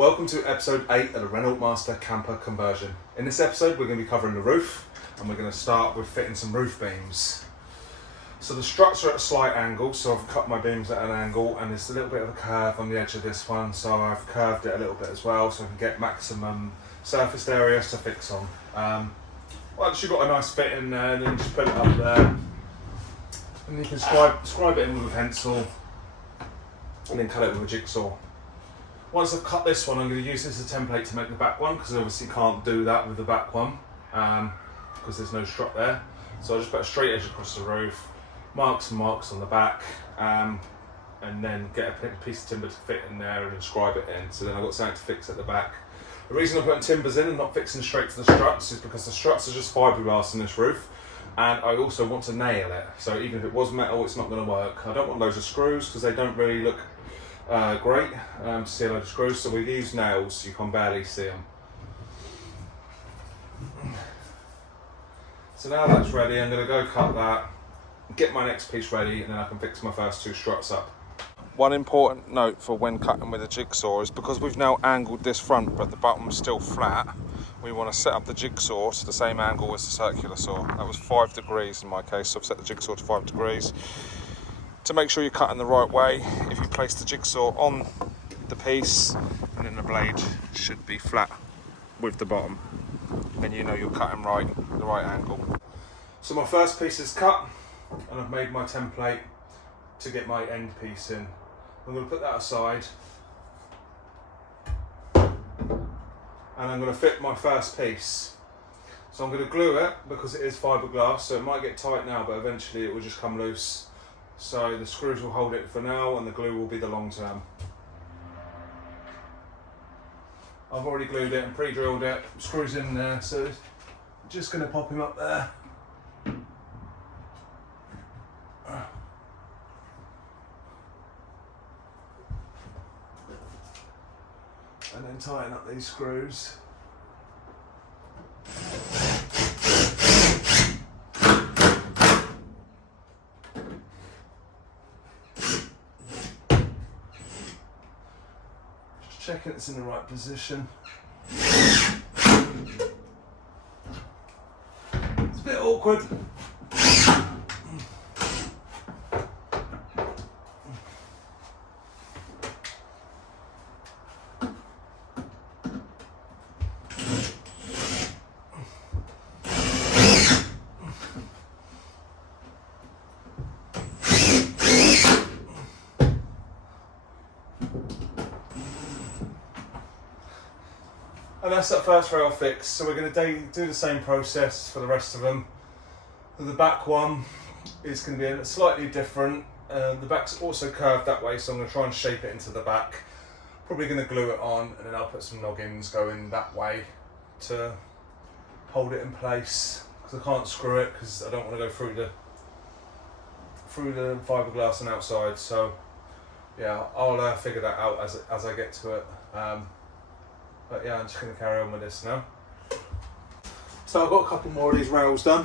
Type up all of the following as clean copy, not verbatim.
Welcome to episode 8 of the Renault Master Camper Conversion. In this episode we're going to be covering the roof and we're going to start with fitting some roof beams. So the struts are at a slight angle, so I've cut my beams at an angle and there's a little bit of a curve on the edge of this one, so I've curved it a little bit as well so I can get maximum surface area to fix on. Once you've got a nice fit in there, then you just put it up there and you can scribe it in with a pencil and then cut it with a jigsaw. Once I've cut this one, I'm going to use this as a template to make the back one, because I obviously can't do that with the back one because there's no strut there. So I'll just put a straight edge across the roof, mark some marks on the back, and then get a piece of timber to fit in there and inscribe it in. So then I've got something to fix at the back. The reason I'm putting timbers in and not fixing straight to the struts is because the struts are just fiberglass in this roof, and I also want to nail it. So even if it was metal, it's not going to work. I don't want loads of screws because they don't really look great to see a load of screws, so we use nails so you can barely see them. So now that's ready, I'm going to go cut that, get my next piece ready, and then I can fix my first two struts up. One important note for when cutting with a jigsaw is because we've now angled this front but the bottom's still flat, we want to set up the jigsaw to the same angle as the circular saw. That was 5 degrees in my case, so I've set the jigsaw to 5 degrees. To make sure you're cutting the right way, if you place the jigsaw on the piece and then the blade should be flat with the bottom, then you know you're cutting right, the right angle. So my first piece is cut and I've made my template to get my end piece in. I'm going to put that aside and I'm going to fit my first piece. So I'm going to glue it because it is fiberglass, so it might get tight now but eventually it will just come loose. So the screws will hold it for now and the glue will be the long term. I've already glued it and pre-drilled it, screws in there, so I'm just going to pop him up there. And then tighten up these screws. Checking it's in the right position. It's a bit awkward. And that's that first rail fixed, so we're going to do the same process for the rest of them. The back one is going to be slightly different. The back's also curved that way, so I'm going to try and shape it into the back. Probably going to glue it on and then I'll put some noggins going that way to hold it in place, because I can't screw it because I don't want to go through the fiberglass and outside. So yeah, I'll figure that out as I get to it. But yeah, I'm just going to carry on with this now. So I've got a couple more of these rails done.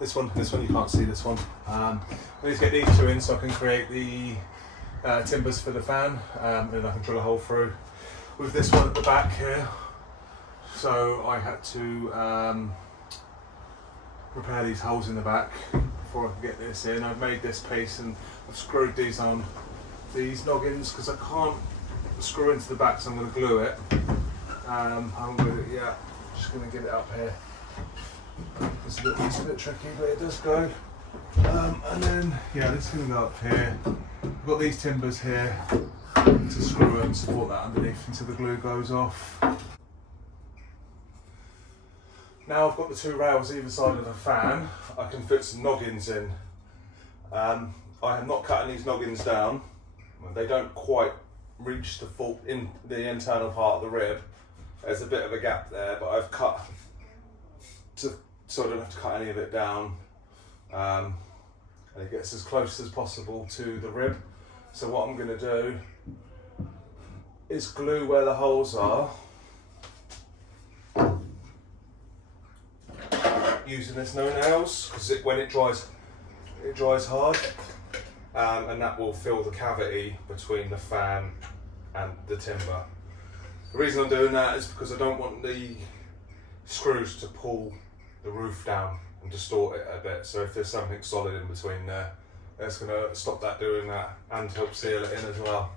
This one you can't see this one. I need to get these two in so I can create the timbers for the fan, and then I can drill a hole through with this one at the back here. So I had to repair these holes in the back before I could get this in. I've made this piece and I've screwed these on, these noggins, because I can't screw into the back, so I'm going to glue it. I haven't glued it yet, just going to get it up here. It's a bit tricky, but it does go. And then, yeah, this is going to go up here. I've got these timbers here to screw and support that underneath until the glue goes off. Now I've got the two rails either side of the fan, I can fit some noggins in. I have not cut these noggins down. They don't quite reach the full in the internal part of the rib. There's a bit of a gap there, but I've cut so I don't have to cut any of it down, and it gets as close as possible to the rib. So what I'm going to do is glue where the holes are using this no nails, because when it dries hard, and that will fill the cavity between the fan and the timber. The reason I'm doing that is because I don't want the screws to pull the roof down and distort it a bit. So if there's something solid in between there, that's going to stop that doing that and help seal it in as well.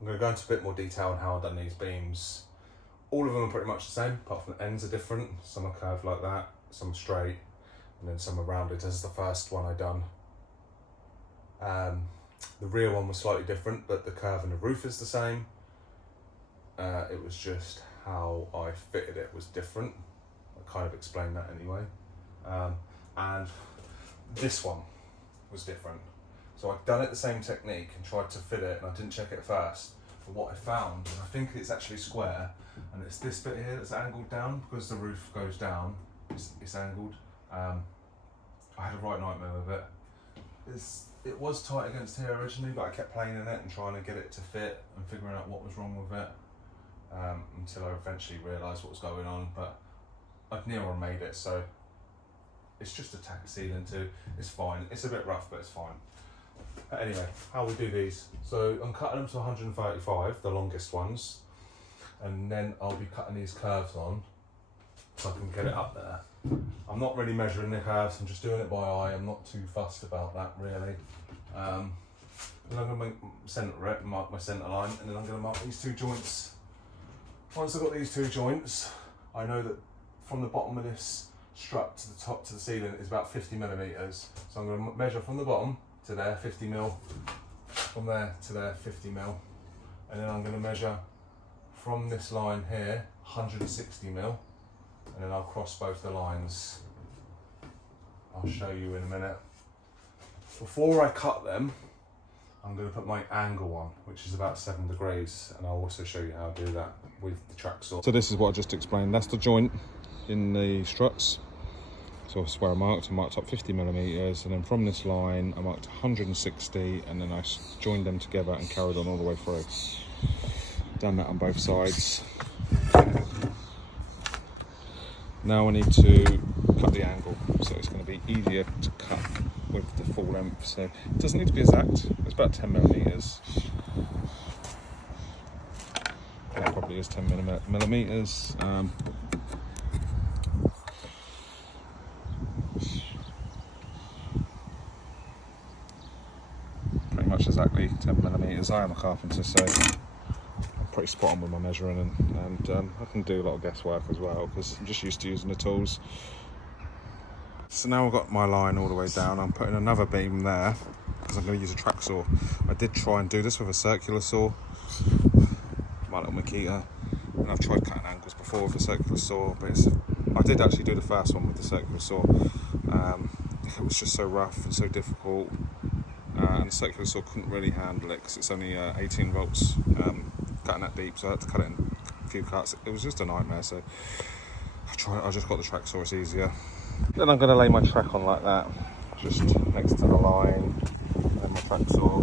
I'm going to go into a bit more detail on how I've done these beams. All of them are pretty much the same, apart from the ends are different. Some are curved like that, some are straight, and then some are rounded. This is the first one I done. The rear one was slightly different, but the curve in the roof is the same. It was just how I fitted it was different. I kind of explained that anyway. And this one was different. So I've done it the same technique and tried to fit it, and I didn't check it first. But what I found, and I think it's actually square, and it's this bit here that's angled down because the roof goes down. It's angled. I had a right nightmare with it. It was tight against here originally, but I kept playing in it and trying to get it to fit and figuring out what was wrong with it until I eventually realised what was going on. But I've near made it, so it's just a tack sealing too. It's fine. It's a bit rough, but it's fine. Anyway, how we do these. So I'm cutting them to 135, the longest ones, and then I'll be cutting these curves on so I can get it up there. I'm not really measuring the curves, I'm just doing it by eye. I'm not too fussed about that really. And I'm going to centre it, mark my centre line, and then I'm going to mark these two joints. Once I've got these two joints, I know that from the bottom of this strut to the top to the ceiling is about 50 millimetres. So I'm going to measure from the bottom to there, 50 mil, from there to there, 50 mil, and then I'm going to measure from this line here, 160 mil, and then I'll cross both the lines. I'll show you in a minute. Before I cut them, I'm going to put my angle on, which is about 7 degrees, and I'll also show you how to do that with the track saw. So this is what I just explained. That's the joint in the struts. So that's where I marked up 50 millimetres, and then from this line I marked 160, and then I joined them together and carried on all the way through. Done that on both sides. Now I need to cut the angle, so it's going to be easier to cut with the full length. So it doesn't need to be exact, it's about 10 millimetres. That probably is 10 millimetres. Exactly 10 millimetres. I am a carpenter, so I'm pretty spot on with my measuring, and I can do a lot of guesswork as well because I'm just used to using the tools. So now I've got my line all the way down. I'm putting another beam there because I'm going to use a track saw. I did try and do this with a circular saw, my little Makita, and I've tried cutting angles before with a circular saw, but I did actually do the first one with the circular saw. It was just so rough and so difficult. And the circular saw couldn't really handle it because it's only 18 volts cutting that deep, so I had to cut it in a few cuts. It was just a nightmare, so I just got the track saw, it's easier. Then I'm going to lay my track on like that, just next to the line, and my track saw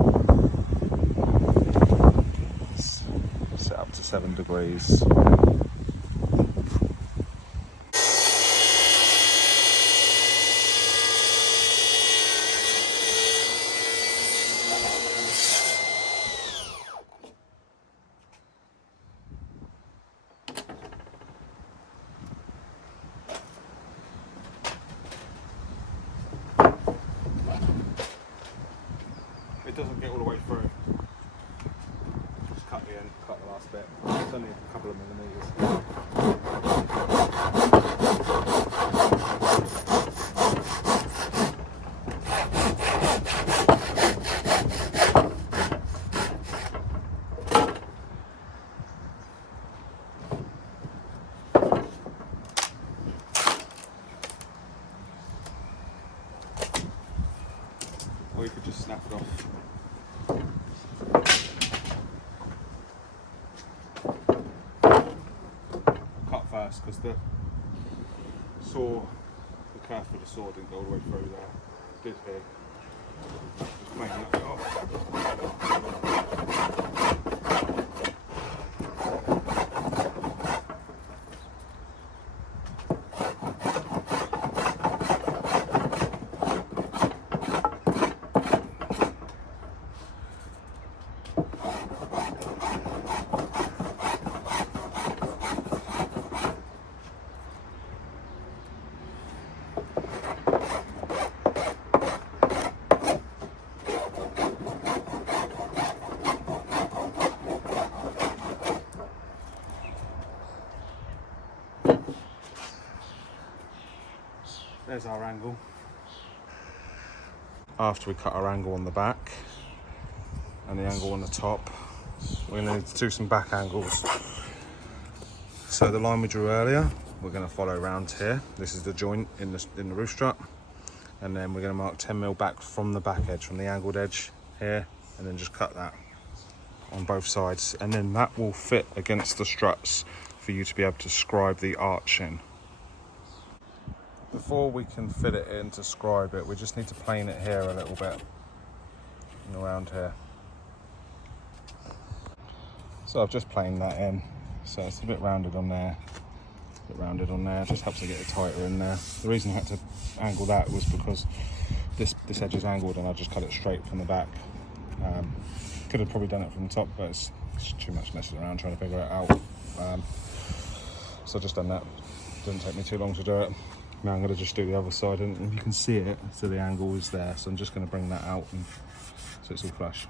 set up to 7 degrees. It doesn't get all the way through. Just cut the end, cut the last bit. It's only a couple of millimetres. or you could just snap it off. Cut first because the curve for the saw didn't go all the way through there. It did here. Just plain knock it off. There's our angle. After we cut our angle on the back and the angle on the top, we're going to do some back angles. So the line we drew earlier, we're going to follow around here. This is the joint in the roof strut, and then we're going to mark 10mm back from the back edge, from the angled edge here, and then just cut that on both sides, and then that will fit against the struts for you to be able to scribe the arch in. Before we can fit it in to scribe it, we just need to plane it here a little bit and around here. So I've just planed that in, so it's a bit rounded on there, just helps to get it tighter in there. The reason I had to angle that was because this edge is angled and I just cut it straight from the back. Could have probably done it from the top, but it's too much messing around trying to figure it out. So I've just done that. Didn't take me too long to do it. Now I'm going to just do the other side, and if you can see it, so the angle is there, so I'm just going to bring that out and so it's all flush.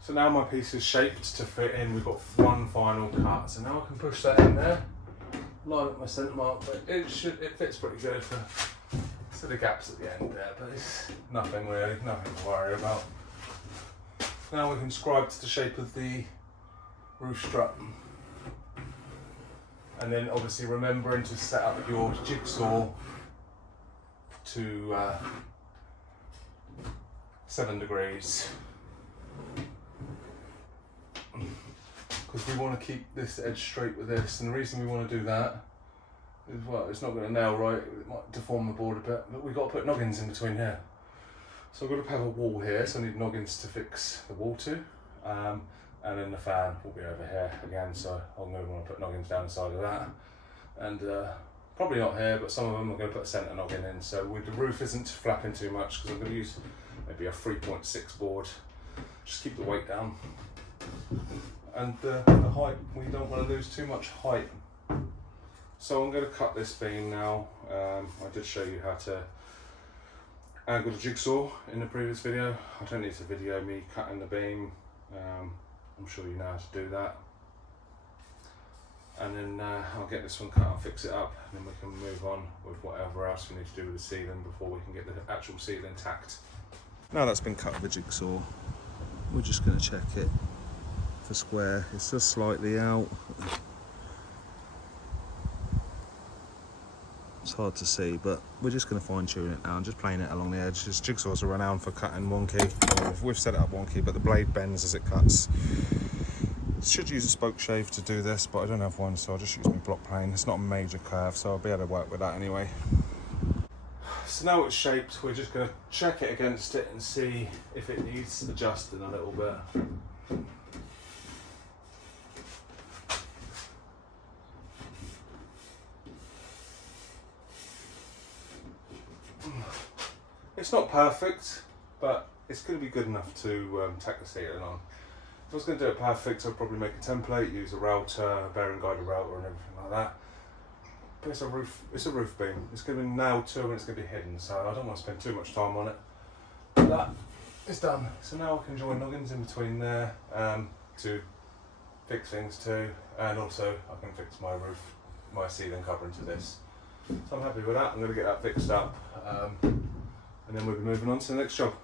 So now my piece is shaped to fit in. We've got one final cut, so now I can push that in there, line up my centre mark, but it fits pretty good for the gaps at the end there, but it's nothing really, nothing to worry about. Now we can scribe to the shape of the roof strut. And then obviously remembering to set up your jigsaw to 7 degrees. Because we want to keep this edge straight with this, and the reason we want to do that is, well, it's not going to nail right, it might deform the board a bit, but we've got to put noggins in between here. So I've got to have a wall here, so I need noggins to fix the wall to. And then the fan will be over here again, so I'm going to want to put noggins down the side of that. And probably not here, but some of them I'm going to put a centre noggin in, so the roof isn't flapping too much, because I'm going to use maybe a 3.6 board. Just keep the weight down. And the height, we don't want to lose too much height. So I'm going to cut this beam now. I did show you how to angle the jigsaw in the previous video. I don't need to video me cutting the beam. I'm sure you know how to do that. And then I'll get this one cut and fix it up, and then we can move on with whatever else we need to do with the ceiling before we can get the actual ceiling tacked. Now that's been cut with the jigsaw, we're just going to check it for square. It's just slightly out. It's hard to see, but we're just going to fine tune it now and just plane it along the edge. This jigsaws are renowned for cutting wonky. We've set it up wonky, but the blade bends as it cuts. Should use a spoke shave to do this, but I don't have one, so I'll just use my block plane. It's not a major curve, so I'll be able to work with that anyway. So now it's shaped, we're just going to check it against it and see if it needs adjusting a little bit. It's not perfect, but it's going to be good enough to tack the ceiling on. If I was going to do it perfect, I'd probably make a template, use a router, a bearing guide router and everything like that. But it's a roof beam. It's going to be nailed to and it's going to be hidden, so I don't want to spend too much time on it. But that is done. So now I can join noggins in between there to fix things too, and also I can fix my ceiling covering to this. So I'm happy with that. I'm going to get that fixed up, and then we'll be moving on to the next job.